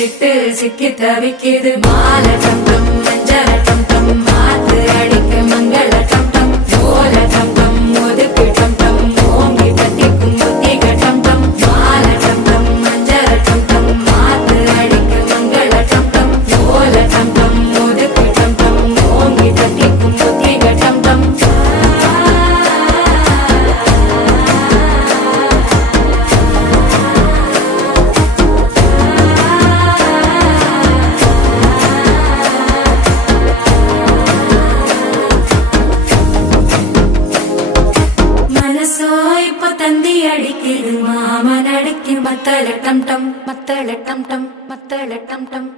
திட்டு சிக்கி தவிக்குது மாலை டம் டம் மஞ்சள டம் டம் மாத்து அடிக்க மங்கள டம் டம் ஓல டம் டம் ஒதுக்கு டம் டம் ஓங்கி தட்டிக்கும் புத்திக டம் டம் மாலை டம் டம் மஞ்சள டம் டம் மாத்து அடிக்க மங்கள டம் டம் ஓல டம் டம் ஒதுக்கு டம் டம் ஓங்கி தட்டிக்கும் புத்திக டம் டம் தந்தி அடிக்குது மாமன் அடிக்கு மத்தள டம் டம் மத்தள டம் டம் மத்தள டம் டம்